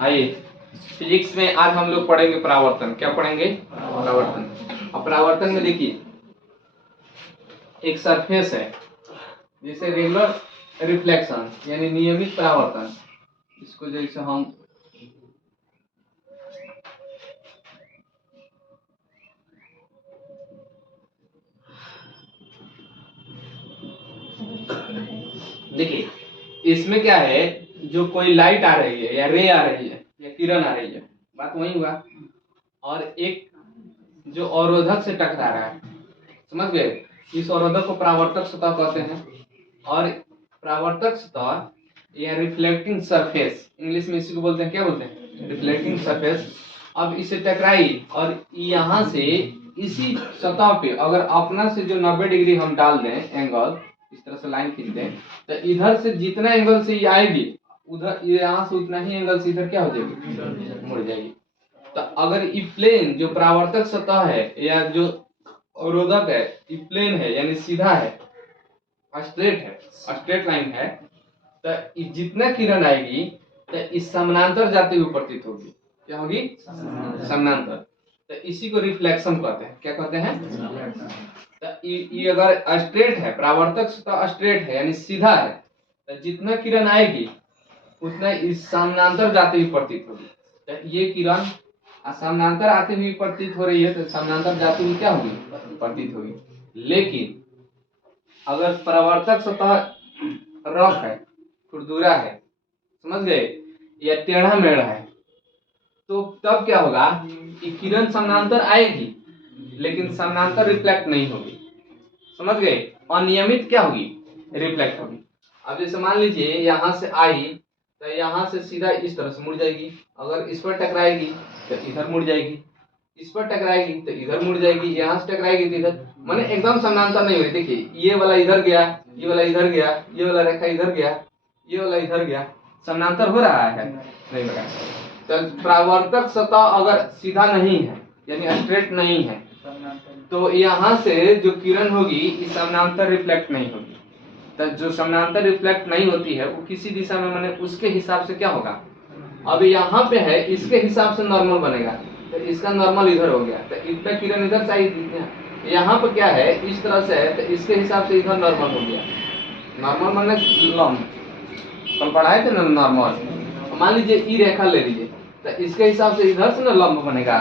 आइए, फिजिक्स में आज हम लोग पढ़ेंगे परावर्तन। क्या पढ़ेंगे? परावर्तन। अब परावर्तन में देखिए, एक सरफेस है जैसे रेगुलर रिफ्लेक्शन यानी नियमित परावर्तन, इसको जैसे हम देखिए, इसमें क्या है, जो कोई लाइट आ रही है या रे आ रही है या किरण आ रही है, बात वही हुआ, और एक जो अवरोधक से टकरा रहा है, समझ गए? इस अवरोधक को परावर्तक सतह कहते हैं। और परावर्तक सतह या रिफ्लेक्टिंग सरफेस, इंग्लिश में इसी को बोलते हैं, क्या बोलते हैं? Reflecting surface. अब इसे टकराई और यहाँ से इसी सतह पे अगर अपना से जो 90 डिग्री हम डाल दें एंगल, इस तरह से लाइन खींच दें, तो इधर से जितना एंगल से ये आएगी उधर यहाँ से उतना ही एंगल से इधर क्या हो जाएगी? मुड़ जाएगी। तो अगर ये प्लेन जो परावर्तक सतह है या जो अवरोधक है, ये प्लेन है यानी सीधा है, स्ट्रेट है, स्ट्रेट लाइन है, तो जितना किरण आएगी तो इस समानांतर जाते हुए प्रतीत होगी। क्या होगी? समानांतर। तो इसी को रिफ्लेक्शन कहते हैं। क्या कहते हैं? तो ये अगर स्ट्रेट है, परावर्तक सतह स्ट्रेट है यानी सीधा है, तो जितना किरण आएगी उतना इस समानांतर जाते हुए प्रतीत होगी। तो ये किरण समानांतर आते हुए प्रतीत हो रही है, तो समानांतर जाते हुए क्या होगी? प्रतीत होगी। लेकिन अगर परावर्तक सतह रफ है, खुरदुरा है, समझ गए, या टेढ़ा मेढ़ा है, तो तब क्या होगा कि किरण समानांतर आएगी लेकिन समानांतर रिफ्लेक्ट नहीं होगी। समझ गए? अनियमित क्या होगी? रिफ्लेक्ट होगी। अब जैसे मान लीजिए यहाँ से आई तो यहाँ से सीधा इस तरह से मुड़ जाएगी, अगर इस पर टकराएगी तो इधर मुड़ जाएगी, इस पर टकराएगी तो इधर मुड़ जाएगी, यहाँ से टकराएगी तो इधर, माने एकदम समानांतर नहीं हो रही। देखिए, ये वाला इधर गया, ये वाला इधर गया, ये वाला रेखा इधर गया, ये वाला इधर गया, समानांतर हो रहा है? नहीं हो रहा है। तो परावर्तक सतह अगर सीधा नहीं है यानी स्ट्रेट नहीं है, तो यहाँ से जो किरण होगी इस समानांतर रिफ्लेक्ट नहीं होगी। तो जो समानांतर रिफ्लेक्ट नहीं होती है वो किसी दिशा में, माने उसके हिसाब से क्या होगा, अब यहाँ पे है इसके हिसाब से नॉर्मल बनेगा, तो इसका नॉर्मल इधर हो गया, तो इतना किरण इधर चाहिए। यहाँ पे क्या है, इस तरह से है, तो इसके हिसाब से इधर नॉर्मल हो गया। नॉर्मल माने लंब, कल पढ़ाए थे ना नॉर्मल। मान लीजिए ई रेखा ले लीजिए, तो इसके हिसाब से इधर से ना लंब बनेगा।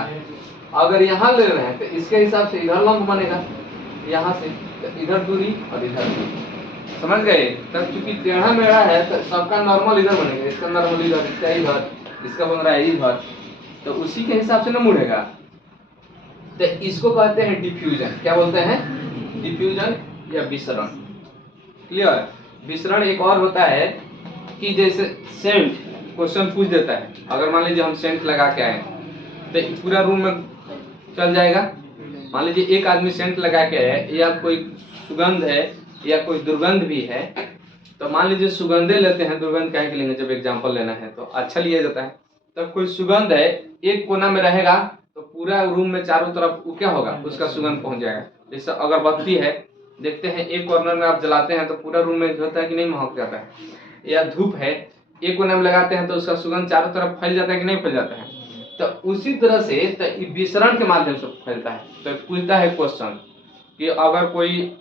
अगर यहाँ ले रहे हैं तो इसके हिसाब से इधर लंब बनेगा, यहाँ से तो इधर दूरी और इधर दूरी। समझ गए? तब चूंकि टेढ़ा मेढ़ा है तो सबका नॉर्मल इधर बनेगा, इसका नॉर्मल इधर, इसका इधर, इसका बन रहा है इधर, तो उसी के हिसाब से ना मुड़ेगा। तो इसको कहते हैं डिफ्यूजन। क्या बोलते हैं? डिफ्यूजन या विसरण। क्लियर? विसरण एक और होता है कि जैसे सेंट क्वेश्चन पूछ देता है, अगर मान लीजिए हम सेंट लगा के आए तो पूरा रूम में चल जाएगा। मान लीजिए एक आदमी सेंट लगा के है, या कोई सुगंध है या कोई दुर्गंध भी है, तो मान लीजिए सुगंधे लेते हैं, दुर्गंध क्या के लेंगे, जब एग्जांपल लेना है तो अच्छा लिया जाता है। तब कोई सुगंध है एक कोना में रहेगा तो पूरा रूम में चारों तरफ वो क्या होगा, उसका सुगंध पहुंच जाएगा। जैसे अगरबत्ती है, देखते हैं एक कॉर्नर में आप जलाते हैं तो पूरा रूम में होता है कि नहीं, महक जाता है। या धूप है, एक कोने में लगाते हैं तो उसका सुगंध चारों तरफ फैल जाता है कि नहीं फैल जाता है। तो उसी तरह से तो विसरण के माध्यम से फैलता है। तो पूछता है क्वेश्चन कि अगर कोई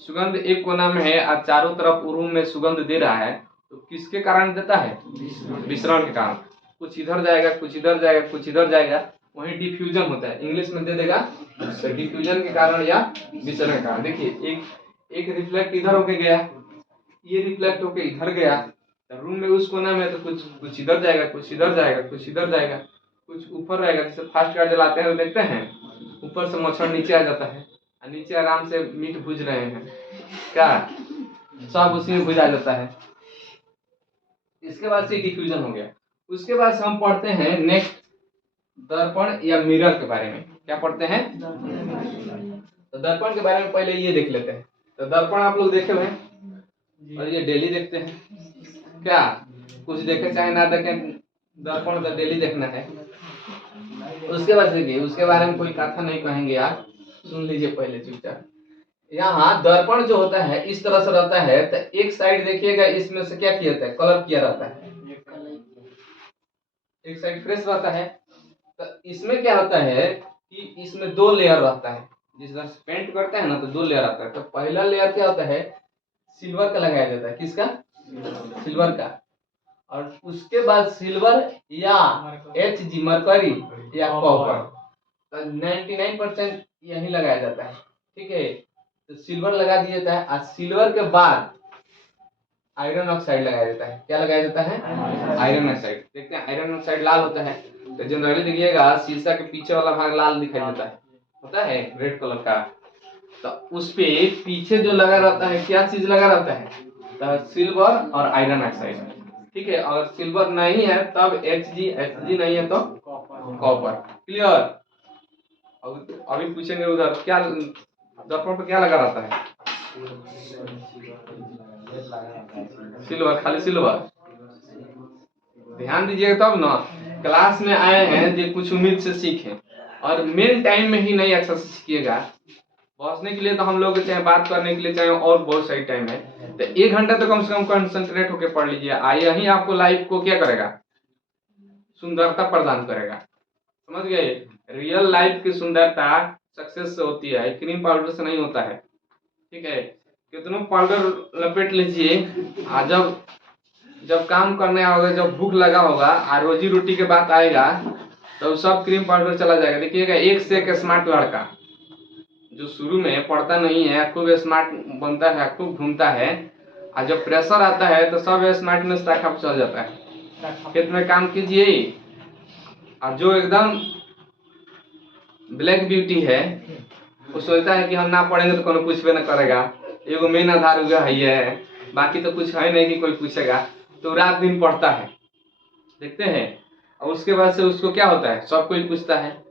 सुगंध एक कोना में है और चारों तरफ रूम में सुगंध दे रहा है, तो किसके कारण देता है? विसरण के कारण। कुछ इधर जाएगा, कुछ इधर जाएगा, कुछ इधर जाएगा, वही डिफ्यूजन होता है। इंग्लिश में दे देगा तो डिफ्यूजन के कारण या विसरण के कारण। देखिए, एक रिफ्लेक्ट इधर होके गया, ये रिफ्लेक्ट होके इधर गया, तो रूम में उस कोना में तो कुछ इधर जाएगा, कुछ इधर जाएगा, कुछ इधर जाएगा, कुछ ऊपर रहेगा। जैसे फास्ट कार्ड जलाते हैं तो देखते हैं ऊपर से मच्छर नीचे आ जाता है, नीचे आराम से मीट भूज रहे हैं, क्या सब उसी में भुजा जाता है। इसके बाद से डिफ्यूजन हो गया। उसके बाद से हम पढ़ते हैं नेक्स्ट दर्पण या मिरर के बारे में। क्या पढ़ते हैं? तो दर्पण के बारे में पहले ये देख लेते हैं। तो दर्पण आप लोग देखे हुए और ये डेली देखते हैं, क्या कुछ देखे चाहे ना देखें, दर्पण तो डेली देखना है। उसके बाद देखिए, उसके बारे में कोई कथा नहीं कहेंगे यार, सुन लीजिए पहले चुपचाप। यहाँ दर्पण जो होता है इस तरह से रहता है, तो एक साइड देखिएगा इसमें से क्या किया जाता है, कलर किया रहता है, एक साइड फ्रेश रहता है। तो इसमें क्या होता है कि इसमें 2 लेयर रहता है। जिस तरह से पेंट करते हैं ना तो 2 लेयर आता है। तो पहला लेयर क्या होता है, सिल्वर का लगाया जाता है। किसका? सिल्वर का। और उसके बाद सिल्वर या Hg मरकरी या कॉपर, तो 99% यही लगाया जाता है। ठीक है, तो सिल्वर लगा दिया जाता है और सिल्वर के बाद आयरन ऑक्साइड लगाया जाता है। क्या लगाया जाता है? Iron oxide. देखते हैं आयरन ऑक्साइड लाल होता है, तो जनरली देखिएगा शीशा के पीछे वाला भाग लाल दिखाई देता है, होता है रेड कलर का। तो उस पे पीछे जो लगा रहता है, क्या चीज लगा रहता है? तो सिल्वर और आयरन ऑक्साइड। ठीक है, अगर सिल्वर नहीं है तब Hg नहीं है तो कॉपर। क्लियर? अभी पूछेंगे उधर क्या दर्पण पे क्या लगा रहता है? सिल्वर, खाली सिल्वर। ध्यान दीजिएगा तब ना, क्लास में आए हैं जो कुछ उम्मीद से सीखें, और मेन टाइम में ही नहीं अच्छा से सीखिएगा। पहुंचने के लिए तो हम लोग चाहे बात करने के लिए चाहे और बहुत सही टाइम है, तो 1 घंटा तो कम से कम कंसंट्रेट होकर पढ़ लीजिए। आइए ही आपको लाइफ को क्या करेगा? सुंदरता प्रदान करेगा। समझ गए? रियल लाइफ की सुंदरता सक्सेस से होती है, क्रीम पाउडर से नहीं होता है। ठीक है, कितनों पाउडर लपेट लीजिए, जब काम करने आओगे, जब भूख लगा होगा और रोजी रोटी के बात आएगा तो सब क्रीम पाउडर चला जाएगा। देखिएगा एक से एक स्मार्ट लड़का जो शुरू में पढ़ता नहीं है खूब स्मार्ट बनता है, खूब घूमता है, और जब प्रेशर आता है तो सब स्मार्टनेस तक चल जाता है। खेत में काम कीजिए, और जो एकदम ब्लैक ब्यूटी है वो सोचता है कि हम ना पढ़ेंगे तो कोई पूछबे न करेगा। एगो मेन आधार हुआ है, बाकी तो कुछ है नहीं कि कोई पूछेगा, तो रात दिन पढ़ता है। देखते हैं, और उसके बाद से उसको क्या होता है, सब कोई पूछता है।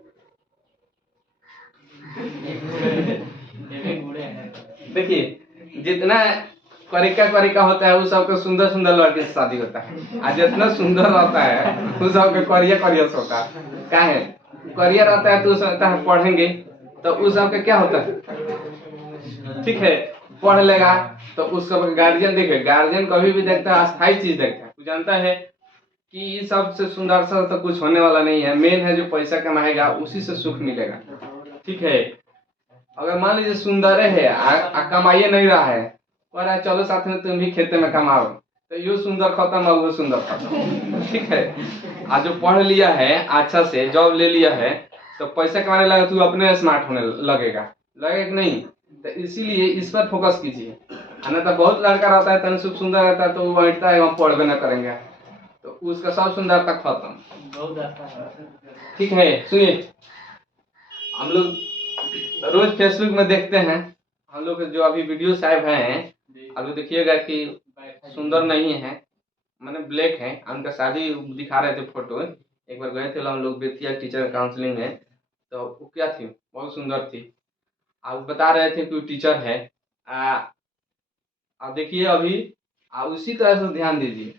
देखिए जितना करिका होता है उस सबके सुंदर सुंदर लड़के से शादी होता है, और जितना सुंदर रहता है उस सबके करिया से होता है। क्या है, करिया रहता है तो उस होता है पढ़ेंगे तो उस सबके क्या होता है? ठीक है, पढ़ लेगा तो उस सब गार्जियन देखे, गार्जियन कभी भी देखता है अस्थायी चीज देखता है। वो जानता है कि इस सबसे सुंदर सा तो कुछ होने वाला नहीं है, मेन है जो पैसा कमाएगा उसी से सुख मिलेगा। ठीक है, अगर मान लीजिए सुंदर है कमाइए नहीं रहा है, और चलो साथ में तुम भी खेते में कमाओ, तो ये सुंदर खत्म और वो सुंदर खत्म। ठीक है, आज जो पढ़ लिया है अच्छा से जॉब ले लिया है तो पैसा कमाने लगा, तू अपने स्मार्ट होने लगेगा कि नहीं? तो इसीलिए इस पर फोकस कीजिए। नहीं तो बहुत लड़का रहता है तन सुख सुंदर रहता है तो वो बैठता है वहाँ पढ़ भी ना करेंगे तो उसका सब सुंदरता खत्म। ठीक है, सुनिए, हम लोग रोज फेसबुक में देखते हैं, हम लोग जो अभी वीडियो साहब हैं अभी देखिएगा कि सुंदर नहीं है, मैंने ब्लैक है। उनका शादी दिखा रहे थे फोटो, एक बार गए थे हम लोग बेतिया टीचर काउंसलिंग में, तो वो क्या थी, बहुत सुंदर थी। आप बता रहे थे कि वो टीचर है। आप देखिए अभी उसी तरह से ध्यान दीजिए।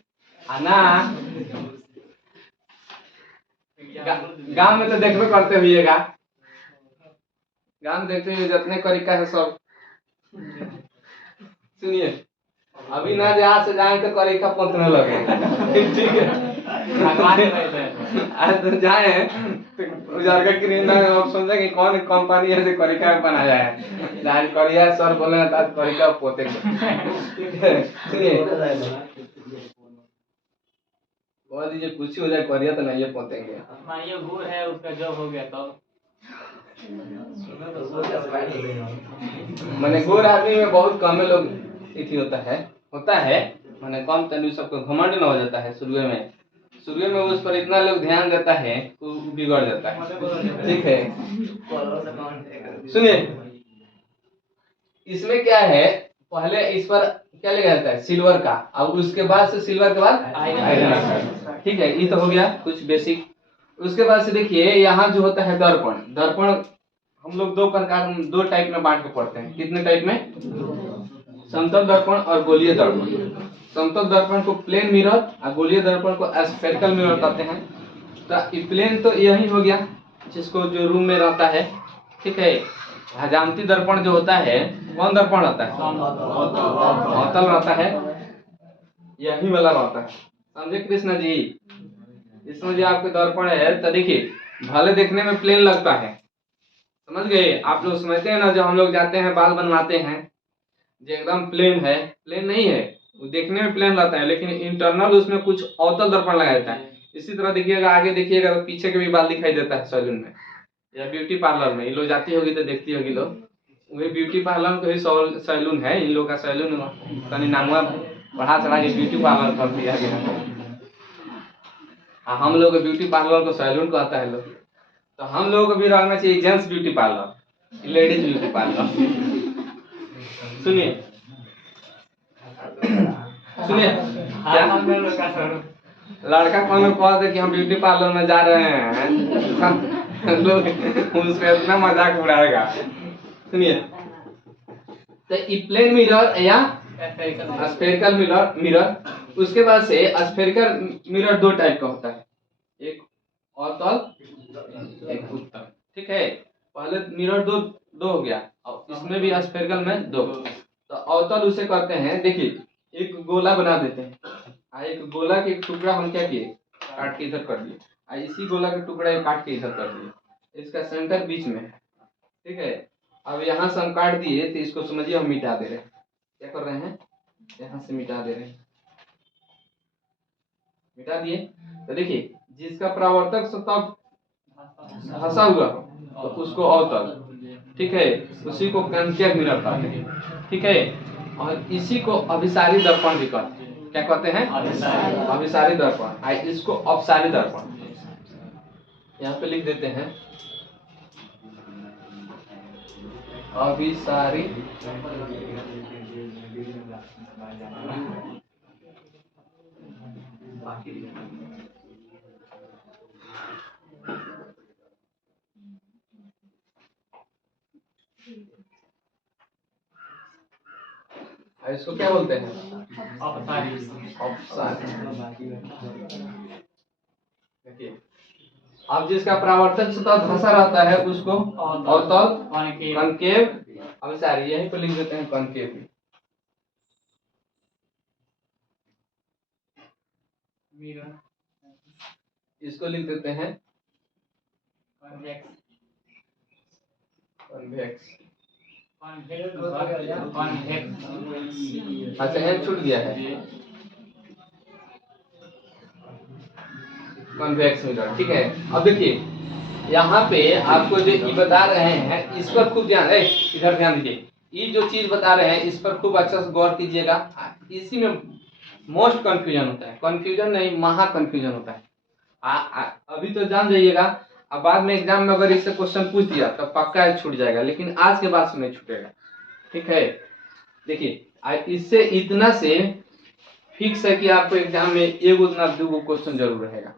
ना गांव में तो देखबे करते हुएगा, गांव में देखते हुए जितने करिका है सब। सुनिए, अभी ना जहाँ से जाए तो करिका पोतने लगे। ठीक है, आज तो जाए तो उजारका क्रीम में और सोचे कि कौन कंपनी है जो करिका बनाया है, आज करिया सर बोले तो आज करिका पोतेंगे। ठीक है, सुनिए, बोल दीजिए कुछ हो जाए करिया तो नहीं पोतेंगे। ये गुड़ है उसका जब हो गया तो मैंने गोर आदमी में बहुत कम लोग इति होता है मैंने कम तनु सबको घमंड न हो जाता है। शुरू में उस पर इतना लोग ध्यान देता है तो बिगड़ जाता है। ठीक है, सुनिए, इसमें क्या है, पहले इस पर क्या लगा जाता है, सिल्वर का, और उसके बाद से सिल्वर के बाद आयरन। ठीक है, ये तो हो गया कुछ बेसिक। उसके बाद से देखिए यहाँ जो होता है दर्पण। दर्पण हम लोग दो टाइप में बांट के पढ़ते हैं। कितने टाइप में? समतल दर्पण और गोलीय दर्पण। समतल दर्पण को प्लेन मिरर और गोलीय दर्पण को स्फेरिकल मिरर कहते हैं। तो प्लेन तो यही हो गया जिसको जो रूम में रहता है। ठीक है, हजामती दर्पण जो होता है, कौन दर्पण रहता है? समतल रहता है, यही वाला रहता है। समझे कृष्णा जी? इसमें जो आपके दर्पण है तो देखिए भले देखने में प्लेन लगता है, समझ गए आप लोग समझते हैं ना, जब हम लोग जाते हैं बाल बनवाते हैं जो एकदम प्लेन है, प्लेन नहीं है, वो देखने में प्लेन लगता है लेकिन इंटरनल उसमें कुछ अवतल दर्पण लगाया जाता है। इसी तरह देखिएगा आगे देखिएगा तो पीछे के भी बाल दिखाई देता है सैलून में या ब्यूटी पार्लर में। ये लोग जाती होगी तो देखती होगी लोग, वही ब्यूटी पार्लर का ही सैलून है, इन लोग का सैलून तनी नामुआ बढ़ा चढ़ा के ब्यूटी पार्लर कर दिया गया। हम लोग ब्यूटी पार्लर को सैलून कहता है लोग, तो हम लोगों को भी रहना चाहिए gents beauty parlour, ladies beauty parlour. सुनिए सुनिए क्या लड़का कौन कहते कि हम ब्यूटी पार्लर में जा रहे हैं लोग उसमें इतना मजाक उड़ाएगा। सुनिए तो ये प्लेन मिरर या स्फेरिकल मिरर उसके बाद से स्फेरिकल मिरर दो टाइप का होता है, एक अवतल एक उत्तल, ठीक है। पहले मिरर दो दो हो गया और इसमें भी स्फेरिकल में दो। तो अवतल उसे कहते हैं, देखिए एक गोला बना देते हैं, एक गोला के टुकड़ा हम क्या किए काट के इधर कर दिए, इसी गोला के टुकड़ा काट के इधर कर दिए, इसका सेंटर बीच में है, ठीक है। अब यहाँ से हम काट दिए तो इसको समझिए हम मिटा दे रहे हैं, क्या कर रहे हैं यहाँ से मिटा दे रहे हैं, मिटा दिए। तो देखिए जिसका परावर्तक सतह फंसा हुआ हो तो उसको अवतल, ठीक है, उसी को कॉन्केव मिरर कहते हैं, ठीक है। और इसी को अभिसारी दर्पण भी कहते हैं, क्या कहते हैं अभिसारी दर्पण, इसको अपसारी दर्पण यहाँ पे लिख देते हैं, अभिसारी इसको क्या बोलते हैं देखिए अब जिसका परावर्तक सतह धंसा रहता है उसको अवतल कॉनकेव अभिसारी, यहीं पे लिख देते हैं कॉनकेव। इसको लिख देते हैं कॉन्वेक्स। अच्छा एम छूट गया है, कॉन्वेक्स मिरर, ठीक है। अब देखिए यहाँ पे आपको जो ये बता रहे हैं इस पर खूब ध्यान है, इधर ध्यान दीजिए, ये जो चीज बता रहे हैं इस पर खूब अच्छा से गौर कीजिएगा। इसी में मोस्ट कंफ्यूजन होता है, कंफ्यूजन नहीं महा कंफ्यूजन होता है। अभी तो जान जाइएगा, अब बाद में एग्जाम में अगर इससे क्वेश्चन पूछ दिया तो पक्का छूट जाएगा, लेकिन आज के बाद से नहीं छूटेगा, ठीक है। देखिए इससे इतना से फिक्स है कि आपको एग्जाम में एक उतना दो क्वेश्चन जरूर रहेगा,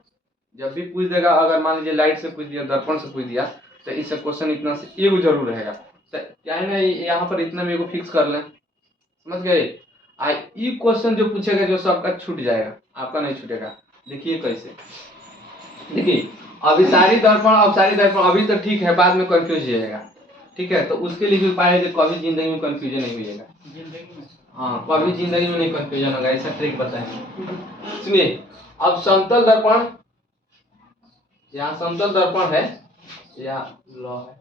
जब भी पूछ देगा, अगर मान लीजिए लाइट से पूछ दिया दर्पण से पूछ दिया तो इससे क्वेश्चन इतना से एक जरूर रहेगा। तो क्या है ना यहाँ पर इतना में एगो फिक्स कर लें, समझ गए। ये क्वेश्चन जो पूछेगा जो सबका छूट जाएगा, आपका नहीं छूटेगा। देखिए कैसे, देखिए अभिसारी दर्पण अपसारी दर्पण अभी तो ठीक है, बाद में कंफ्यूज हो जाएगा, ठीक है। तो उसके लिए भी उपाय है कि कभी जिंदगी में कंफ्यूजन नहीं होगा, हाँ कभी जिंदगी में नहीं कंफ्यूजन होगा, ऐसा ट्रिक बताएंगे। सुनिए अब समतल दर्पण, यहाँ समतल दर्पण है या लौ है,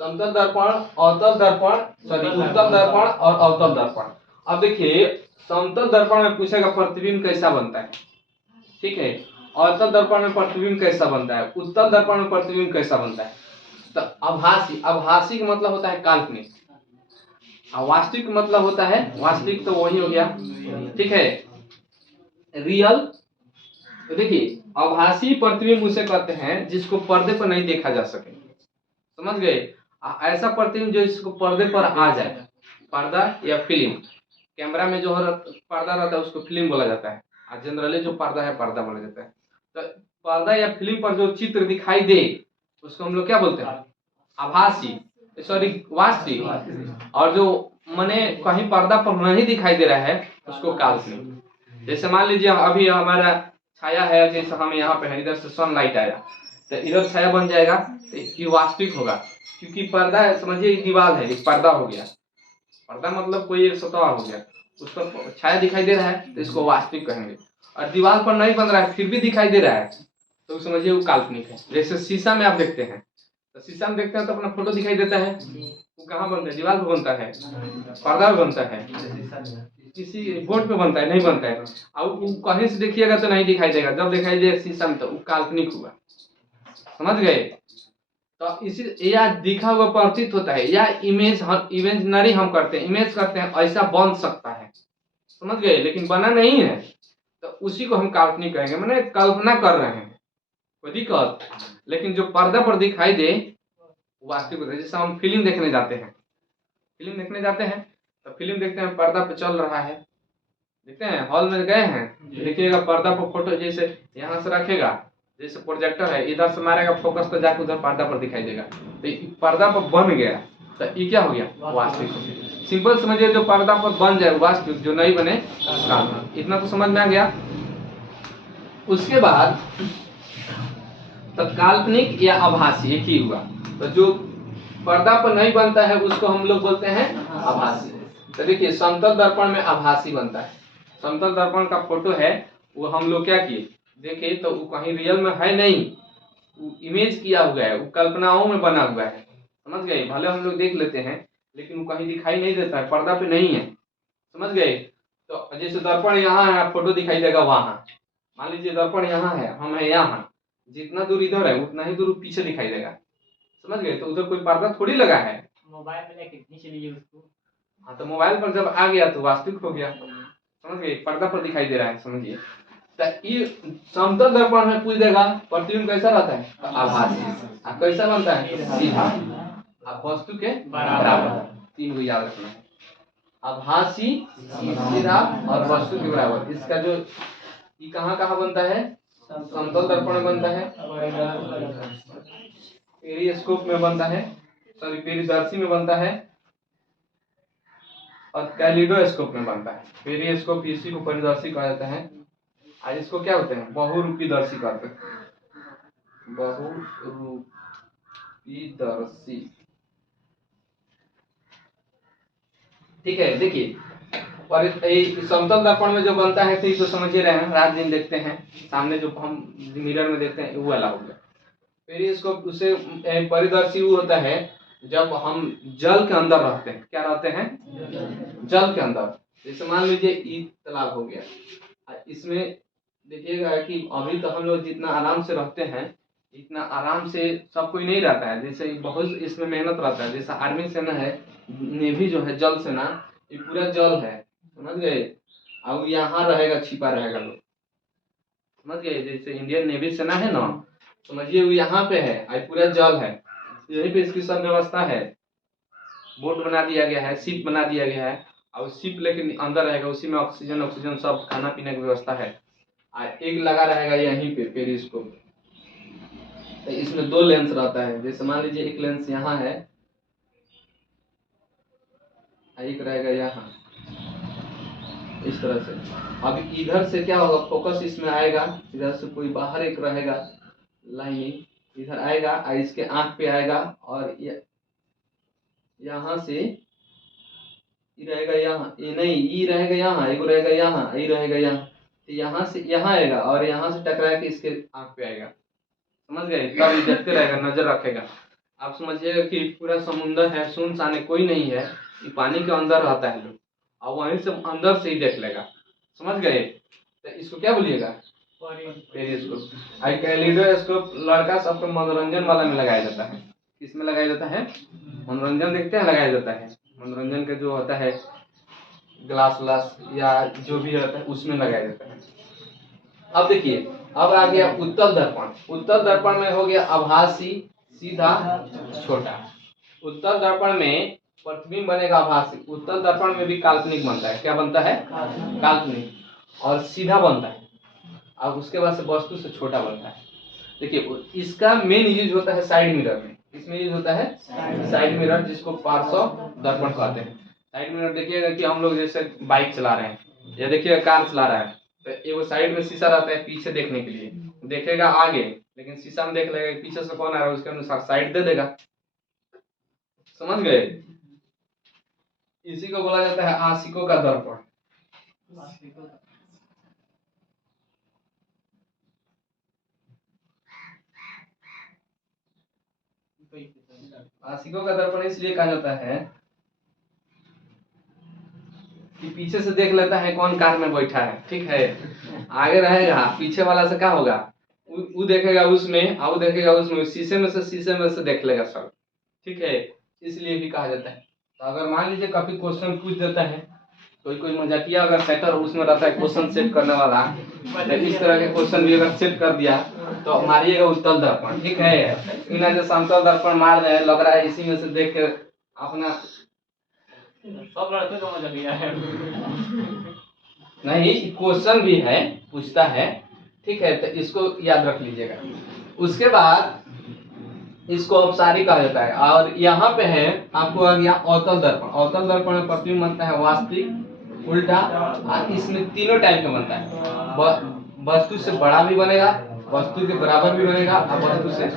समतल दर्पण अवतल दर्पण सॉरी उत्तल दर्पण और अवतल दर्पण। अब देखिए समतल दर्पण में पूछेगा प्रतिबिंब कैसा बनता है, ठीक है। अवतल दर्पण में प्रतिबिंब कैसा बनता है, उत्तल दर्पण में प्रतिबिंब कैसा बनता है। तो आभासी, आभासी का मतलब होता है काल्पनिक, वास्तविक मतलब होता है, वास्तविक तो वही हो गया, ठीक है। रियल, तो देखिए आभासी प्रतिबिंब उसे कहते हैं जिसको पर्दे पर नहीं देखा जा सके, समझ गए। ऐसा प्रतिबिंब जो इसको पर्दे पर आ जाए, पर्दा या फिल्म, कैमरा में जो पर्दा रहता है उसको फिल्म बोला जाता है, और जनरली जो पर्दा है पर्दा बोला जाता है। तो पर्दा या फिल्म पर जो चित्र दिखाई दे उसको हम लोग क्या बोलते हैं आभासी, सॉरी वास्तविक। और जो मने कहीं पर्दा पर नहीं दिखाई दे रहा है उसको काल्पनिक। जैसे मान लीजिए अभी हमारा छाया है, जैसे हम यहाँ पे है, इधर से सनलाइट आया तो इधर छाया बन जाएगा, तो ये वास्तविक होगा, क्योंकि पर्दा है, समझिए दीवार है, एक पर्दा हो गया, पर्दा मतलब कोई एक सतह हो गया, उस पर छाया दिखाई दे रहा है तो इसको वास्तविक कहेंगे। और दीवार पर नहीं बन रहा है फिर भी दिखाई दे रहा है तो समझिए वो काल्पनिक है। जैसे शीशा में आप देखते हैं, तो शीशा में देखते हैं तो अपना फोटो दिखाई देता है, वो कहाँ बनता है? दीवार पे बनता है, पर्दा पे बनता है, किसी बोर्ड पे बनता है, नहीं बनता है। अब वो कहीं से देखिएगा तो नहीं दिखाई देगा, जब दिखाई दे शीशा में तो वो काल्पनिक हुआ। समझ गए? तो इसी या दिखा हुआ प्रतीत होता है, या इमेजनरी हम करते हैं, इमेज करते हैं ऐसा बन सकता है। समझ गए? लेकिन बना नहीं है, तो उसी को हम काल्पनिक कहेंगे, मैंने कल्पना कर रहे हैं, कोई दिक्कत। लेकिन जो पर्दा पर दिखाई दे वो वास्तविक होता है। जैसे हम फिल्म देखने जाते हैं, फिल्म देखने जाते हैं तो फिल्म देखते हैं, पर्दा पे चल रहा है, देखते हैं, हॉल में गए हैं, देखिएगा पर्दा पर फोटो जैसे यहाँ से रखेगा, जैसे प्रोजेक्टर है, इधर से मारेगा फोकस तो जाके उधर पर्दा पर दिखाई देगा, तो ये पर्दा पर बन गया, तो ये क्या हो गया? वास्तविक। सिंपल समझिए, जो पर्दा पर बन जाए वास्तविक, जो नहीं बने काल्पनिक। इतना तो समझ में आ गया। उसके बाद तो काल्पनिक या आभासी एक ही हुआ। तो जो पर्दा पर नहीं बनता है उसको हम लोग बोलते हैं आभासी। तो देखिए, समतल दर्पण में आभासी बनता है। समतल दर्पण का फोटो है, वो हम लोग क्या किए, देखे तो वो कहीं रियल में है नहीं, वो इमेज किया हुआ है, वो कल्पनाओं में बना हुआ है। समझ गए? भले हम लोग देख लेते हैं लेकिन वो कहीं दिखाई नहीं देता है, पर्दा पे नहीं है। समझ गए? तो जैसे दर्पण यहाँ है, फोटो दिखाई देगा वहां। मान लीजिए दर्पण यहाँ है, हम है यहाँ, जितना दूर इधर है उतना ही दूर पीछे दिखाई देगा। समझ गए? तो उधर कोई पर्दा थोड़ी लगा है। मोबाइल में लेके खींच लीजिए उसको। हाँ, तो मोबाइल पर जब आ गया तो वास्तविक हो गया। समझ गए? पर्दा पर दिखाई दे रहा है, समझिए। तो ये समतल दर्पण में पूछ देगा प्रतिबिंब कैसा रहता है? तो आभासी। कैसा बनता है? सीधा। आप वस्तु के बराबर। तीन को याद रखना है, आभासी, सीधा और वस्तु के बराबर। इसका जो ये कहाँ कहाँ बनता है? समतल दर्पण में बनता है, पेरिस्कोप में बनता है, सॉरी पेरिदर्शी में बनता है, और कैलिडोस्कोप में बनता है। पेरिस्कोप इसी को परिदर्शी कहा जाता है, और इसको क्या होते हैं? बहुरूपीदर्शी कहते हैं, बहुरूपीदर्शी। ठीक है, देखिए, और समतल दर्पण में जो बनता है तो ये तो समझ ही रहे हैं, रात दिन देखते हैं, सामने जो हम मिरर में देखते हैं वो वाला हो गया। पेरिस्कोप उसे परिदर्शी वो होता है जब हम जल के अंदर रहते हैं। क्या रहते हैं? जल के अंदर। जैसे मान लीजिए ये तालाब हो गया, इसमें देखिएगा कि अभी तो हम लोग जितना आराम से रहते हैं, इतना आराम से सब कोई नहीं रहता है। जैसे बहुत इसमें मेहनत रहता है, जैसे आर्मी सेना है, नेवी जो है, जल सेना, ये पूरा जल है। समझ गए? अब यहाँ रहेगा, छिपा रहेगा लोग। समझ गए? जैसे इंडियन नेवी सेना है ना, समझिए वो यहाँ पे है, आज पूरा जल है, यहीं पे इसकी सब व्यवस्था है, बोट बना दिया गया है, शिप बना दिया गया है, और शिप लेकिन अंदर रहेगा, उसी में ऑक्सीजन ऑक्सीजन सब खाना पीने की व्यवस्था है, और एक लगा रहेगा यहीं पे पेरिस्कोप। तो इसमें दो लेंस रहता है, जैसे मान लीजिए एक लेंस यहाँ है, एक रहेगा यहाँ, इस तरह से। अब इधर से क्या होगा, फोकस इसमें आएगा, इधर से कोई बाहर एक रहेगा लाइन, इधर आएगा और इसके आंख पे आएगा, और यहाँ से ये रहेगा यहाँ, ये नहीं, ये रहेगा यहाँ, ये रहेगा यहाँ, ये रहेगा यहाँ, तो यहाँ से यहाँ आएगा और यहाँ से टकरा के इसके आंख पे आएगा। समझ गए? तब ये देखते रहेगा, नजर रखेगा। आप समझिएगा कि पूरा समुंदर है, सुनसान है, कोई नहीं है, ये पानी के अंदर रहता है लोग, और वहीं से अंदर से ही देख लेगा। समझ गए? तो इसको क्या बोलिएगा? पेरिस्कोप। आई कैलिडोस्कोप लड़का सबको मनोरंजन वाला में लगाया जाता है। किसमें लगाया जाता है? मनोरंजन देखते हैं, लगाया जाता है। मनोरंजन का जो होता है ग्लास व्लास या जो भी रहता है उसमें लगाया जाता है। अब देखिए, अब आ गया उत्तल दर्पण। उत्तल दर्पण में हो गया आभासी, सीधा, छोटा। उत्तल दर्पण में प्रतिबिंब बनेगा आभासी, उत्तल दर्पण में भी काल्पनिक बनता है। क्या बनता है? काल्पनिक, और सीधा बनता है, अब उसके बाद से वस्तु से छोटा बनता है। देखिए, इसका मेन यूज होता है साइड मिरर में। इसमें यूज होता है साइड मिरर, जिसको पार्श्व दर्पण कहते हैं। साइड मिरर देखिएगा कि हम लोग जैसे बाइक चला रहे हैं या देखिएगा कार चला रहा है, तो एगो साइड में शीशा रहता है पीछे देखने के लिए, देखेगा आगे लेकिन शीशा में देख लेगा पीछे से कौन आ रहा है, उसके अनुसार साइड दे देगा। समझ गए? इसी को बोला जाता है आशिकों का दर्पण। आशिकों का दर्पण इसलिए कहा जाता है कि पीछे से देख लेता है कौन कार में बैठा है, ठीक है। आगे रहेगा, पीछे वाला से क्या होगा, वो देखेगा उसमें, वो देखेगा उसमें, शीशे में से देख लेगा सब, ठीक है। इसलिए भी कहा जाता है। तो अगर मान लीजिए कभी क्वेश्चन पूछ देता है, कोई मजाकिया अगर सेटर उसमें रहता है क्वेश्चन सेट करने वाला, तो इस तरह के क्वेश्चन भी अगर सेट कर दिया तो मारिएगा उत्तल दर्पण, ठीक है। इन्हें जो समतल दर्पण मार रहे हैं, लग रहा है इसी में से देख के अपना, सब लड़के का मजा लिया है। नहीं क्वेश्चन भी है, पूछता है, ठीक है। तो इसको याद रख लीजिएगा। उसके बाद इसको औपचारिक कहा जाता है। और यहाँ पे है आपको आ गया अवतल दर्पण। अवतल दर्पण में प्रतिबिंब बनता है वास्तविक, उल्टा, और इसमें तीनों टाइप का बनता है। वस्तु से बड़ा भी बनेगा, वस्तु के बराबर भी बनेगा, और वस्तु से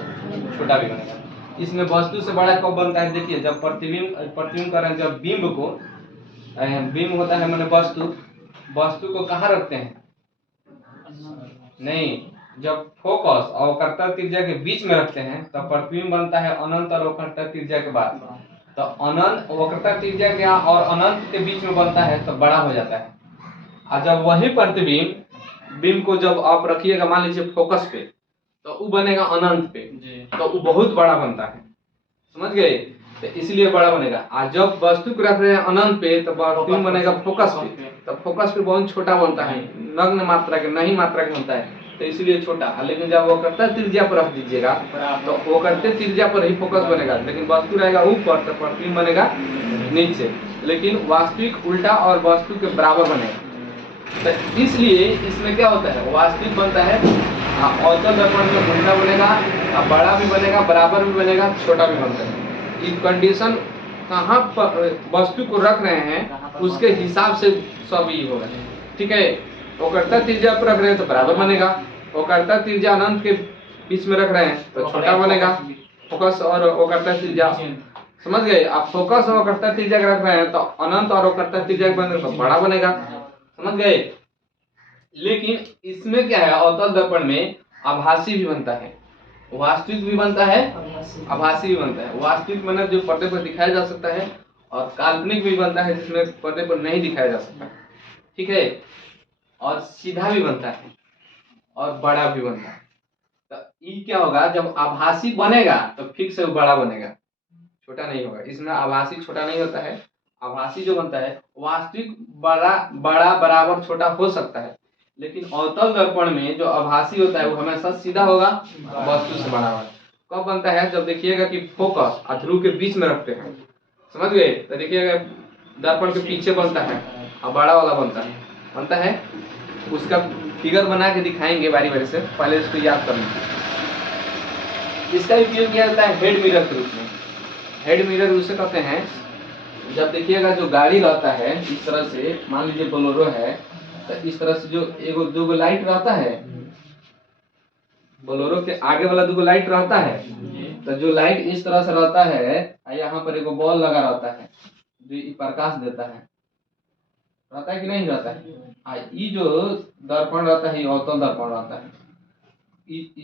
छोटा भी बनेगा। इसमें वस्तु से बड़ा कब बनता है, देखिए जब प्रतिबिंब करें, जब बिंब होता है मैंने वस्तु को कहाँ रखते हैं, नहीं, जब फोकस और वक्रता त्रिज्या के बीच में रखते हैं तब प्रतिबिंब बनता है अनंत और वक्रता त्रिज्या के बाद। तो अनंत वक्रता त्रिज्या के और अनंत के बीच में बनता है तो बड़ा हो जाता है। और जब वही बिंब को जब आप रखिएगा मान लीजिए फोकस पे, तो वो बनेगा अनंत पे, तो वो बहुत बड़ा बनता है, समझ गए। तो इसलिए बड़ा बनेगा। और जब वस्तु को रख रहे हैं अनंत पे तो प्रतिबिंब बनेगा फोकस पे, तो फोकस पे बहुत छोटा बनता है, नग्न मात्रा के, नहीं मात्रा के बनता है, तो इसलिए छोटा। लेकिन जब वो करता त्रिज्या पर रख दीजिएगा तो वो करते त्रिज्या पर ही फोकस बनेगा, लेकिन वस्तु रहेगा ऊपर तो प्रतिबिंब बनेगा नीचे, लेकिन वास्तविक उल्टा और वस्तु के बराबर बनेगा। तो इसलिए इसमें क्या होता है, वास्तविक बनता है, अवतल दर्पण में उल्टा बनेगा, बड़ा भी बनेगा, बराबर भी बनेगा, छोटा भी बनता है। ये कंडीशन कहाँ पर वस्तु को रख रहे हैं उसके हिसाब से सब ये होगा, ठीक है। वो करता त्रिज्या पर रख रहे हैं तो बराबर बनेगा, वो करता त्रिज्या अनंत के बीच में रख रहे हैं तो छोटा बनेगा। फोकस और वो करता त्रिज्या, समझ गए आप, फोकस और वो करता त्रिज्या रख रहे हैं तो अनंत और वो करता त्रिज्या बनेगा तो बड़ा बनेगा, समझ गए। लेकिन इसमें क्या है, अवतल दर्पण में आभासी भी बनता है, वास्तविक भी बनता है, आभासी भी बनता है। वास्तविक मतलब जो पर्दे पर दिखाया जा सकता है, और काल्पनिक भी बनता है जिसमें पर्दे पर नहीं दिखाया जा सकता, ठीक है। और सीधा भी बनता है और बड़ा भी बनता है। तो ये क्या होगा, जब आभासी बनेगा तो फिक्स से बड़ा बनेगा, छोटा नहीं होगा। इसमें आभासी छोटा नहीं होता है। आभासी जो बनता है वास्तविक बड़ा बराबर छोटा हो सकता है, लेकिन अवतल दर्पण में जो आभासी होता है वो हमेशा सीधा होगा, वस्तु से बड़ा होगा। कब बनता है, जब देखिएगा कि फोकस और ध्रुव के बीच में रखते हैं, समझ गए। तो देखिएगा दर्पण के पीछे बनता है और बड़ा वाला बनता है। उसका फिगर बना के दिखाएंगे बारी बारी से, पहले इसको याद कर लीजिए। इसका उपयोग किया जाता है हेड मिरर के रूप में। हेड मिरर उसे कहते हैं, जब देखिएगा जो गाड़ी रहता है इस तरह से, मान लीजिए बोलेरो है, तो इस तरह से जो एगो दो लाइट रहता है, बोलेरो के आगे वाला दो लाइट रहता है, तो जो लाइट इस तरह से रहता है, यहाँ पर एगो बॉल लगा रहता है जो प्रकाश देता है, रहता है कि नहीं रहता है। ये जो दर्पण रहता है, अवतल दर्पण रहता है,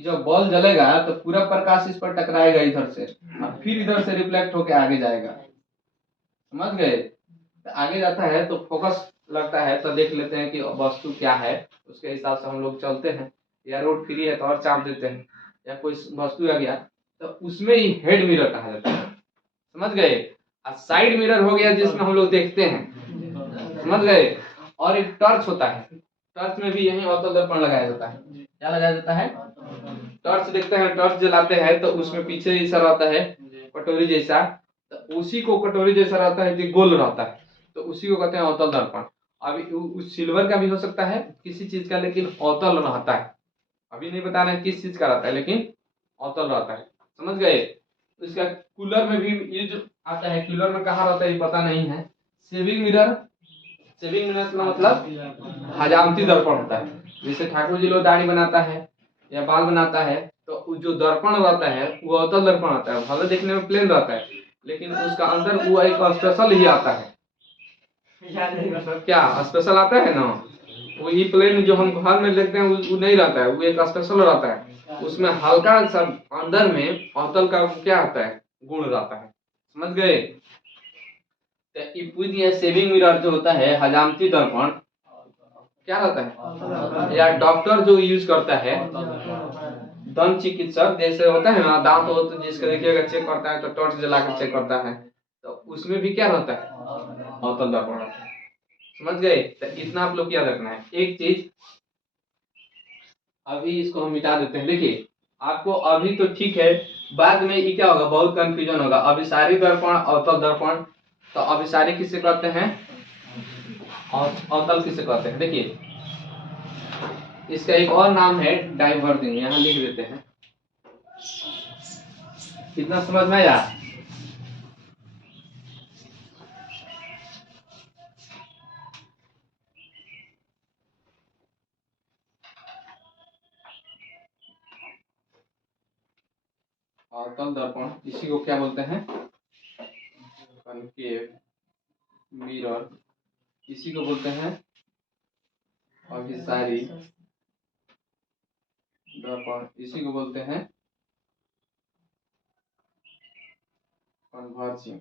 जब बॉल जलेगा तो पूरा प्रकाश इस पर टकराएगा इधर से, और फिर इधर से रिफ्लेक्ट होकर आगे जाएगा, समझ गए। तो आगे जाता है तो फोकस लगता है, तो देख लेते हैं कि वस्तु क्या है, उसके हिसाब से हम लोग चलते हैं। या रोड फ्री है तो और चाप देते हैं, या कोई वस्तु आ गया तो उसमें ही हेड मिरर कहा जाता है, समझ गए। और साइड मिरर हो गया जिसमें हम लोग देखते हैं, समझ गए। और एक टॉर्च होता है, टॉर्च में भी यही अवतल दर्पण लगाया जाता है। क्या लगाया जाता है, टॉर्च देखते हैं, टॉर्च जलाते हैं तो उसमें पीछे ऐसा रहता है कटोरी जैसा, तो उसी को कटोरी जैसा रहता है कि गोल रहता है, तो उसी को कहते हैं अवतल दर्पण। अभी सिल्वर का भी हो सकता है किसी चीज का, लेकिन अवतल रहता है। अभी नहीं बता रहे किस चीज का रहता है, लेकिन अवतल रहता है, समझ गए। इसका कूलर में भी ये जो आता है, कूलर में कहाँ रहता है ये पता नहीं है। सेविंग मिरर का मतलब हजामती दर्पण होता है। जैसे ठाकुर जी लोग दाढ़ी बनाता है या बाल बनाता है, तो जो दर्पण रहता है वो अवतल दर्पण आता है। भले देखने में प्लेन रहता है, लेकिन उसका अंदर वो एक स्पेशल ही आता है। क्या स्पेशल आता है ना, वो ये प्लेन जो हम घर में देखते हैं वो नहीं रहता है, वो एक स्पेशल रहता है। उसमें हल्का सा अंदर में अवतल का क्या आता है, गुण रहता है, समझ गए। तो इक्विज या सेविंग मिरर जो होता है, हजामती दर्पण क्या रहता है, या डॉक्टर जो यूज करता है, दंत चिकित्सक जैसे होता है ना, दांत हो तो जिसका देखिएगा चेक करता है तो टॉर्च जला कर चेक करता है, तो उसमें भी क्या रहता है, अवतल दर्पण रहता है, समझ गए। तो इतना आप लोग याद रखना है। एक चीज अभी इसको हम मिटा देते हैं। देखिए आपको अभी तो ठीक है, बाद में ये क्या होगा, बहुत कंफ्यूजन होगा। अभिसारी दर्पण, अवतल दर्पण, तो अभिसारी किसे कहते हैं और अवतल किसे कहते हैं। देखिए इसका एक और नाम है डाइवर्जिंग, यहाँ लिख देते हैं। कितना समझ में आया। अवतल दर्पण इसी को क्या बोलते हैं, कनकेव मिरर, इसी को बोलते हैं अभिसारी दर्पण, इसी को बोलते हैं कन्वर्जिंग,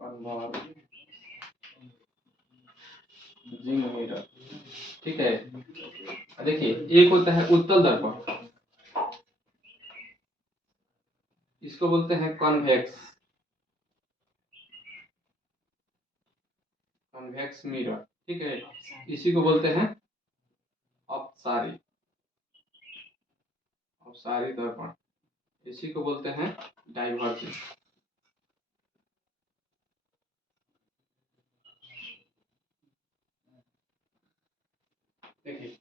कन्वर्जिंग मिरर, ठीक है। देखिए एक होता है उत्तल दर्पण, इसको बोलते हैं कॉन्वेक्स, कॉन्वेक्स मिरर, ठीक है। इसी को बोलते हैं अपसारी, अपसारी दर्पण, इसी को बोलते हैं डाइवर्जिंग। देखिए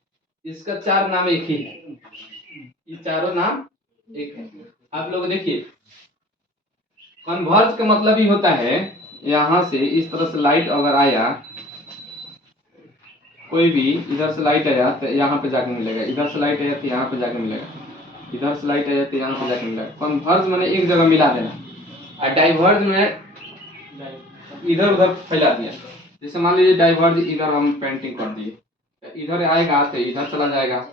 इसका चार नाम एक ही है, ये चारों नाम एक है। आप लोग देखिए कन्वर्ज का मतलब ही होता है, यहाँ से इस तरह से लाइट अगर आया, कोई भी इधर से लाइट आया तो यहाँ पे जाके मिलेगा, इधर से लाइट आया तो यहाँ पे जाके मिलेगा, इधर से लाइट आया तो यहाँ पे जाके मिलेगा। कन्वर्ज मैंने एक जगह मिला देना, और डाइवर्ज में इधर उधर फैला दिया। जैसे मान लीजिए डाइवर्ज इधर हम पेंटिंग कर दिए, तो इधर आएगा तो इधर चला जाएगा,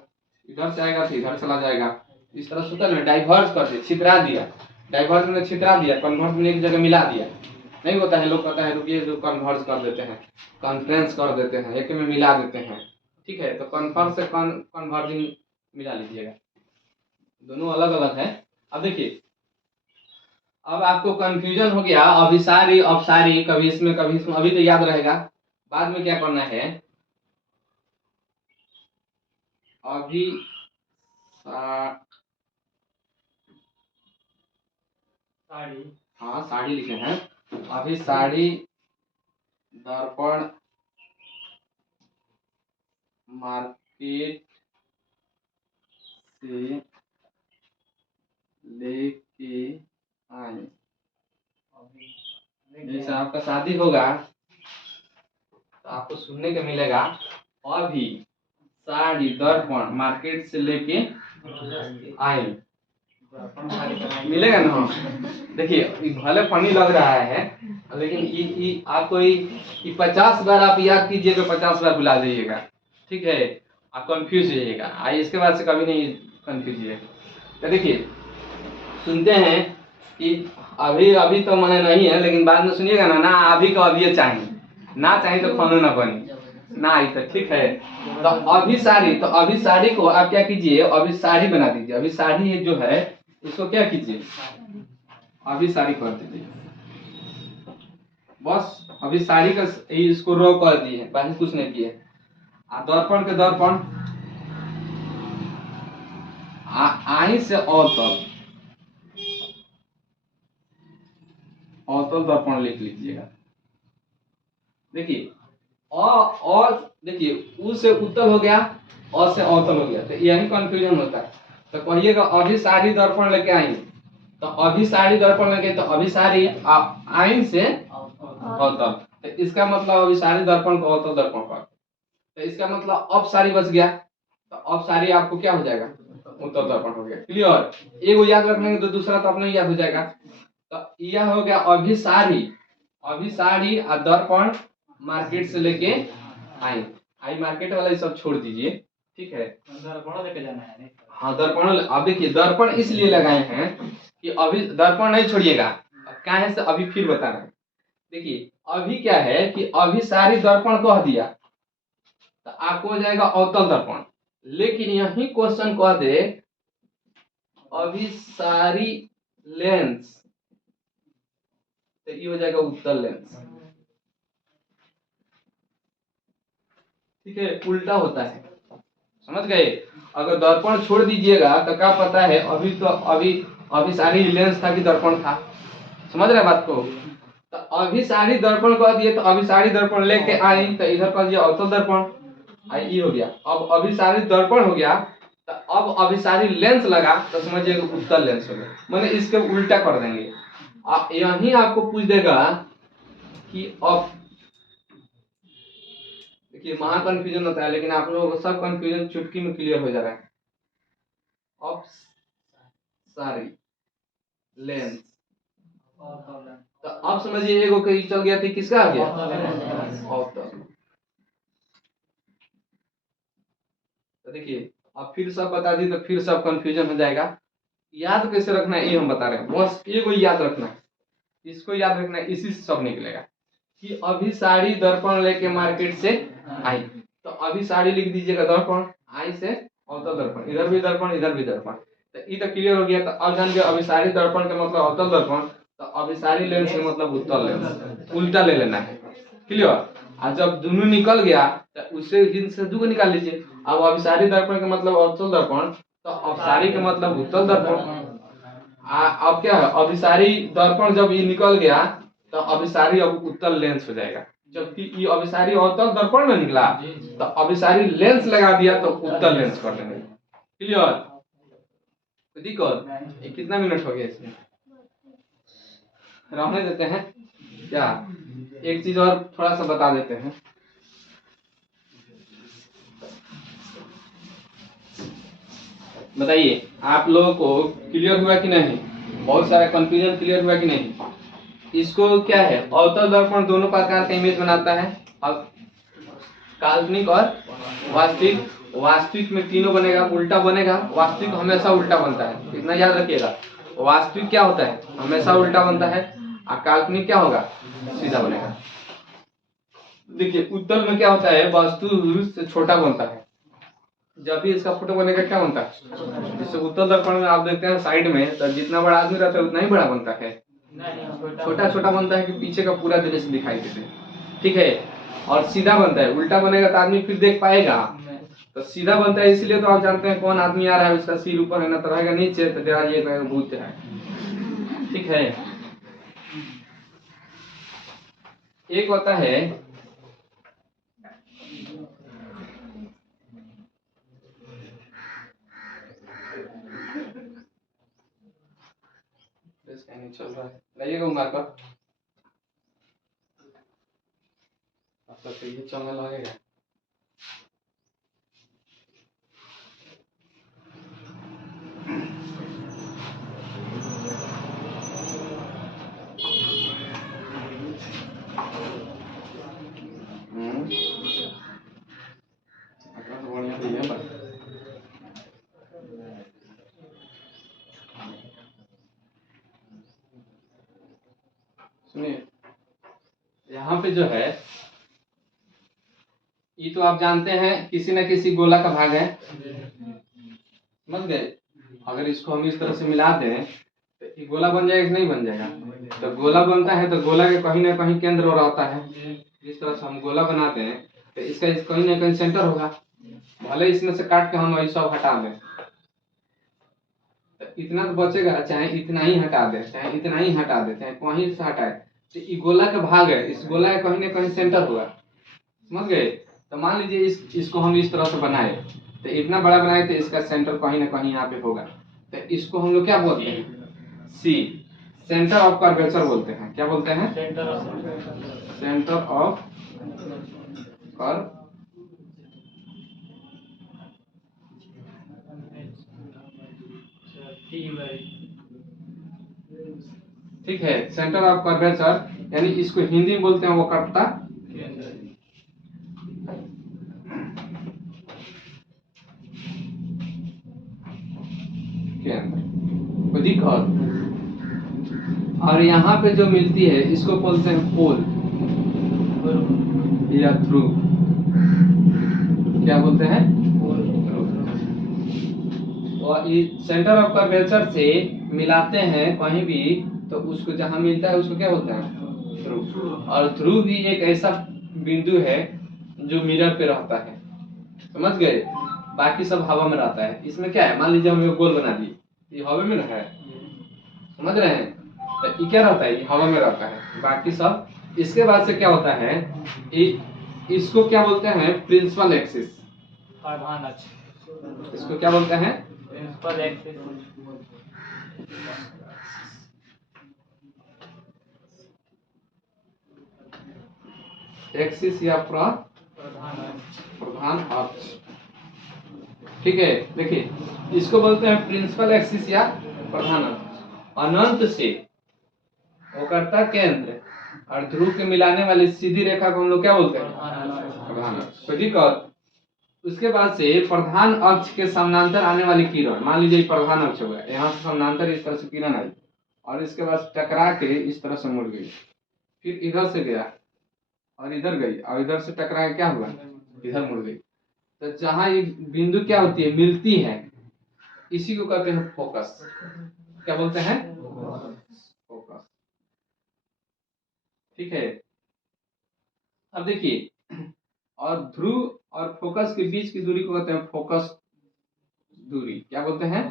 इधर से आएगा तो इधर चला जाएगा, इस तरह से होता है ना। डाइवर्ज कर दिया, छितरा दिया, डाइवर्ज में छितरा दिया, कन्वर्ज में एक जगह मिला दिया, नहीं होता है। लोग कहता है रुकिए जो कन्वर्ज कर देते हैं, कॉन्फ्रेंस कर देते हैं, एक में मिला देते हैं, ठीक है। तो कन्वर्ज से कन्वर्जिंग मिला लीजिएगा, दोनों अलग अलग है। अब देखिए अब आपको कंफ्यूजन हो गया, अभिसारी अपसारी, कभी इसमें कभी इसमें, अभी तो याद रहेगा। बाद में क्या करना है, अभी साड़ी, हाँ साड़ी लिखे हैं, अभी साड़ी दर्पण मार्केट से लेके आए। जैसे आपका शादी होगा तो आपको सुनने को मिलेगा, अभी साड़ी दर्पण मार्केट से लेके आए, मिलेगा ना। देखिए भले फनी लग रहा है, लेकिन आपको 50 बार आप याद कीजिएगा, 50 बार बुला दीजिएगा, ठीक है। आप कंफ्यूज हो जाइएगा, आइए इसके बाद से कभी नहीं कंफ्यूज होइएगा। तो देखिए सुनते हैं कि अभी अभी तो मने नहीं है, लेकिन बाद में सुनिएगा ना, ना अभी का अभी चाहिए, ना चाहिए तो खानो ना बनी ना आई, तो ठीक है। तो अभी साड़ी, तो अभी साड़ी को आप क्या कीजिए, अभी साड़ी बना दीजिए। अभी साड़ी जो है इसको क्या कीजिए, अभी साड़ी कर दीजिए, बस अभी साड़ी का इसको रो कर दिए, बाकी कुछ नहीं किए। दर्पण के दर्पण आई से अवतल, अवतल दर्पण लिख लीजिएगा। देखिए और देखिए उ से उत्तल हो गया, अ से अवतल हो गया, तो यही कंफ्यूजन होता है। तो कहिएगा अभी साड़ी दर्पण लेके आएंगे, तो अभी साड़ी दर्पण लेके, तो अभी साड़ी आइन से अवतल, तो इसका मतलब अभी साड़ी दर्पण को अवतल दर्पण कर, तो इसका मतलब अब साड़ी बच गया, तो अब साड़ी आपको क्या हो जाएगा, उत्तल दर्पण हो गया। क्लियर, एगो याद रखने तो दूसरा तो अपने याद हो जाएगा। तो यह हो गया अभी साड़ी, अभी साड़ी और दर्पण मार्केट से लेके आई आई मार्केट वाला ये सब छोड़ दीजिए, ठीक है। दर्पण लेके जाना है नहीं? हाँ दर्पण, अब देखिए दर्पण इसलिए लगाए हैं कि अभी दर्पण नहीं छोड़िएगा, क्या है से अभी फिर बता रहे हैं। देखिए अभी क्या है कि अभी सारी दर्पण कह दिया तो आपको हो जाएगा अवतल दर्पण, लेकिन यही क्वेश्चन कह दे अभी सारी लेंस, तो ये हो जाएगा उत्तल लेंस, ठीक है। उल्टा होता है, समझ गए। अगर दर्पण छोड़ दीजिएगा तो क्या पता है, अभी तो अभी सारी लेंस था कि दर्पण था, समझ रहे बात को। तो अभी सारी दर्पण कह दिए तो अभी सारी दर्पण लेके आई तो इधर कह दिया अवतल दर्पण, आई ये हो गया। अब अभी सारी दर्पण हो गया तो अब अभी सारी लेंस लगा तो समझिएगा उत्तल लेंस हो गया, मैंने इसके उल्टा कर देंगे। यही आपको पूछ देगा कि अब देखिए महा कंफ्यूजन होता है, लेकिन आप लोगों को सब कंफ्यूजन चुटकी में क्लियर हो जा रहा है। अब सारी लेंस, तो अब समझिए एगो कहीं चल गया थी, किसका आ गया अवतल। तो देखिए अब फिर सब बता दी तो फिर सब कंफ्यूजन हो जाएगा। याद कैसे रखना है ये हम बता रहे हैं, बस एगो याद रखना है, इसको याद रखना है, इसी से सब निकलेगा कि अभी साड़ी दर्पण लेके मार्केट से आई, तो अभी साड़ी लिख दीजिएगा दर्पण, आई से अवतल दर्पण, इधर भी दर्पण इधर भी दर्पण, तो ये तो क्लियर हो गया। तो अब जान गए अभी सारी दर्पण का मतलब अवतल दर्पण, तो अभी सारी लेंस का मतलब उत्तल लेंस, उल्टा ले लेना है, क्लियर। और जब दोनों निकल गया तो उससे से दो निकाल लीजिए। अब अभी सारी दर्पण का मतलब अवतल दर्पण, तो अब सारी का मतलब उत्तल दर्पण। अब क्या है, अभी सारी दर्पण जब ये निकल गया तो अभी सारी अब उत्तल लेंस हो जाएगा, जबकि ये अभी सारी अवतल दर्पण में निकला तो अभी सारी लेंस लगा दिया तो उत्तल लेंस कर देंगे, क्लियर। दिक्कत ये कितना मिनट हो गया इसमें, रहने देते हैं क्या। एक चीज और थोड़ा सा बता देते हैं, बताइए आप लोगों को क्लियर हुआ कि नहीं, बहुत सारा कंफ्यूजन क्लियर हुआ कि नहीं। इसको क्या है, अवतल दर्पण दोनों प्रकार का इमेज बनाता है, अब काल्पनिक और वास्तविक। वास्तविक में तीनों बनेगा, उल्टा बनेगा, वास्तविक हमेशा उल्टा बनता है, इतना याद रखिएगा। वास्तविक क्या होता है, हमेशा उल्टा बनता है, और काल्पनिक क्या होगा, सीधा बनेगा। देखिए उत्तल में क्या होता है, वस्तु से छोटा बनता है, जब भी इसका फोटो बनेगा क्या बनता है, जैसे उत्तल दर्पण में आप देखते हैं साइड में तो जितना बड़ा आदमी रहता है उतना ही बड़ा बनता है, छोटा छोटा बनता है कि पीछे का पूरा दृश्य दिखाई देते, ठीक है। और सीधा बनता है, उल्टा बनेगा तो आदमी फिर देख पाएगा, तो सीधा बनता है इसलिए तो आप जानते हैं कौन आदमी आ रहा है, उसका सिर ऊपर है ना तो रहेगा नीचे, तो डरा ये भूत है, ठीक है। एक होता है चल रहा है, लाइएगा मार्कर, अब तक ये चलने लगेगा। बढ़िया तो ये बात। सुनिए यहाँ पे जो है ये तो आप जानते हैं किसी न किसी गोला का भाग है, समझ गए। अगर इसको हम इस तरह से मिला दें तो ये गोला बन जाएगा कि नहीं बन जाएगा, तो गोला बनता है तो गोला के कहीं ना कहीं केंद्र हो रहता है, जिस तरह से हम गोला बनाते हैं तो इसका कहीं ना कहीं सेंटर होगा, भले इसमें से काट के हम वही सब हटा दें तो इतना तो बचेगा, चाहे इतना ही हटा दे चाहे इतना ही हटा दे चाहे कहीं से हटाए, तो ये गोला का भाग है, इस गोला का कहीं ना कहीं सेंटर होगा, समझ गए। तो मान लीजिए इसको हम इस तरह से बनाए तो इतना बड़ा बनाए तो इसका सेंटर कहीं ना कहीं यहाँ पे होगा, तो इसको हम लोग क्या बोलते हैं, सी, सेंटर ऑफ कर्वेचर बोलते हैं। क्या बोलते हैं, सेंटर ऑफ कर्व, ठीक है। सेंटर ऑफ कर्वेचर यानी इसको हिंदी में बोलते हैं वो कर्वता खुदिक और यहाँ पे जो मिलती है इसको बोलते हैं पोल या ध्रुव। क्या बोलते हैं? और सेंटर ऑफ कर्वेचर से मिलाते हैं कहीं भी तो उसको जहां मिलता है उसको क्या बोलते हैं? ध्रुव। और ध्रुव भी एक ऐसा बिंदु है जो मिरर पे रहता है, समझ गए? बाकी सब हवा में रहता है। इसमें क्या है, मान लीजिए हम ये गोल बना दिए, ये हवा में ना है, समझ रहे हैं? तो ये क्या रहता है, ये हवा में रहता है, बाकी सब। इसके बाद से क्या होता है, इसको क्या बोलते हैं? Principal axis. प्रधान अक्ष। इसको क्या बोलते हैं? Principal axis. एक्सिस या प्रधान अक्ष। ठीक है, देखिए इसको बोलते हैं प्रिंसिपल एक्सिस या प्रधान अक्ष। अनंत से वक्रता केंद्र और ध्रुव के मिलाने वाली सीधी रेखा को हम लोग क्या बोलते हैं? प्रधान अक्ष। कोई दिक्कत? उसके बाद से प्रधान अक्ष के समानांतर आने वाली किरण, मान लीजिए प्रधान अक्ष हो गया, यहाँ से समानांतर इस तरह से किरण आई और इसके बाद टकरा के इस तरह से मुड़ गई, फिर इधर से गया और इधर गई और इधर से टकरा के क्या हुआ, इधर मुड़ गई। तो जहां ये बिंदु क्या होती है, मिलती है, इसी को कहते हैं फोकस। क्या बोलते हैं? फोकस। ठीक है, अब देखिए, और ध्रुव और फोकस के बीच की दूरी को कहते हैं फोकस दूरी। क्या बोलते हैं?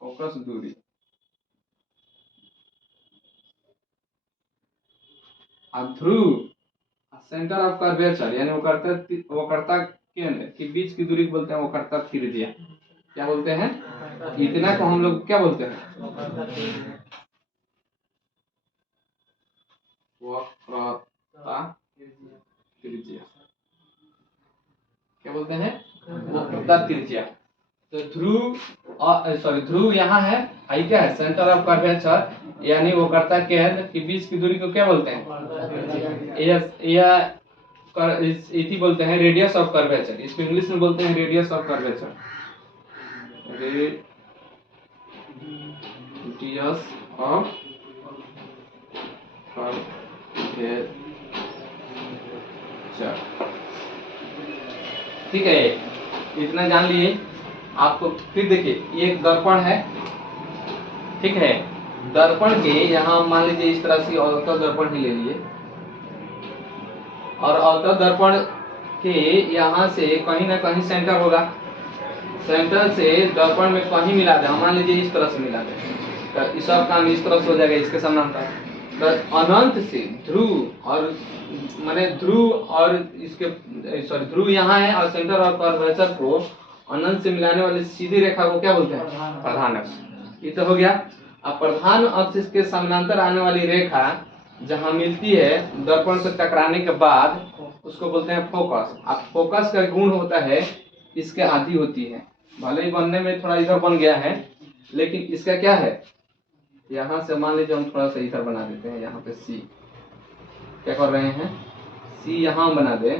फोकस दूरी। और ध्रुव सेंटर ऑफ कर्वेचर यानी वक्रता केंद्र के बीच की दूरी को बोलते हैं वक्रता त्रिज्या। क्या बोलते हैं? इतना को हम लोग क्या बोलते हैं? वक्रता त्रिज्या। क्या बोलते हैं? वक्रता त्रिज्या। तो ध्रुव यहाँ है, आई क्या है, सेंटर ऑफ कर्वेचर यानी वक्रता केंद्र के बीच की दूरी को क्या बोलते हैं? या इसी बोलते हैं रेडियस ऑफ कर्वेचर। इसको इंग्लिश में बोलते हैं radius of curvature. Radius of curvature. ठीक है, इतना जान लिए। आपको फिर देखिए, ये एक दर्पण है, ठीक है। दर्पण के यहाँ मान लीजिए इस तरह से अवतल दर्पण ही ले लिए और अवतल दर्पण के यहाँ से कहीं ना कहीं सेंटर होगा। सेंटर से दर्पण में कहीं मिला दे, मान लीजिए इस तरह से मिला दे, तो इस सब काम इस तरह से हो जाएगा, इसके समानांतर। तो अनंत से ध्रुव और माने ध्रुव और इसके सॉरी ध्रुव यहाँ है और सेंटर ऑफ कर्वेचर को अनंत से मिलाने वाली सीधी रेखा को क्या बोलते हैं? प्रधान अक्ष। ये तो हो गया। अब प्रधान अक्ष के समानांतर आने वाली रेखा जहाँ मिलती है दर्पण से टकराने के बाद उसको बोलते हैं फोकस। अब फोकस का गुण होता है इसके आधी होती है, भले ही बनने में थोड़ा इधर बन गया है लेकिन इसका क्या है, यहाँ से मान लीजिए हम थोड़ा सा इधर बना देते हैं, यहाँ पे सी क्या कर रहे हैं, सी यहाँ बना दे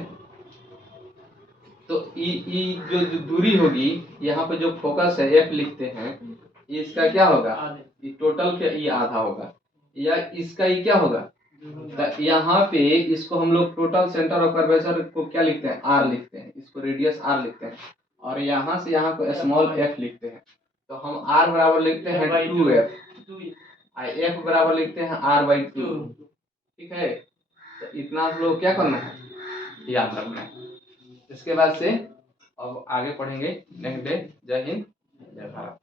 तो ई जो दूरी होगी यहाँ पे जो फोकस है एफ लिखते हैं, इसका क्या होगा, ये टोटल का ई आधा होगा, या इसका ई क्या होगा, तो यहाँ पे इसको हम लोग टोटल सेंटर ऑफ कर्वेचर को क्या लिखते हैं, आर लिखते हैं, इसको रेडियस आर लिखते हैं और यहाँ से यहाँ को स्मॉल एफ लिखते हैं। तो हम आर बराबर लिखते हैं 2f, एफ बराबर लिखते हैं r/2। ठीक है, तो इतना आप लोग क्या करना है, याद रखना है। इसके बाद से अब आगे पढ़ेंगे नेक्स्ट डे। जय हिंद, जय भारत।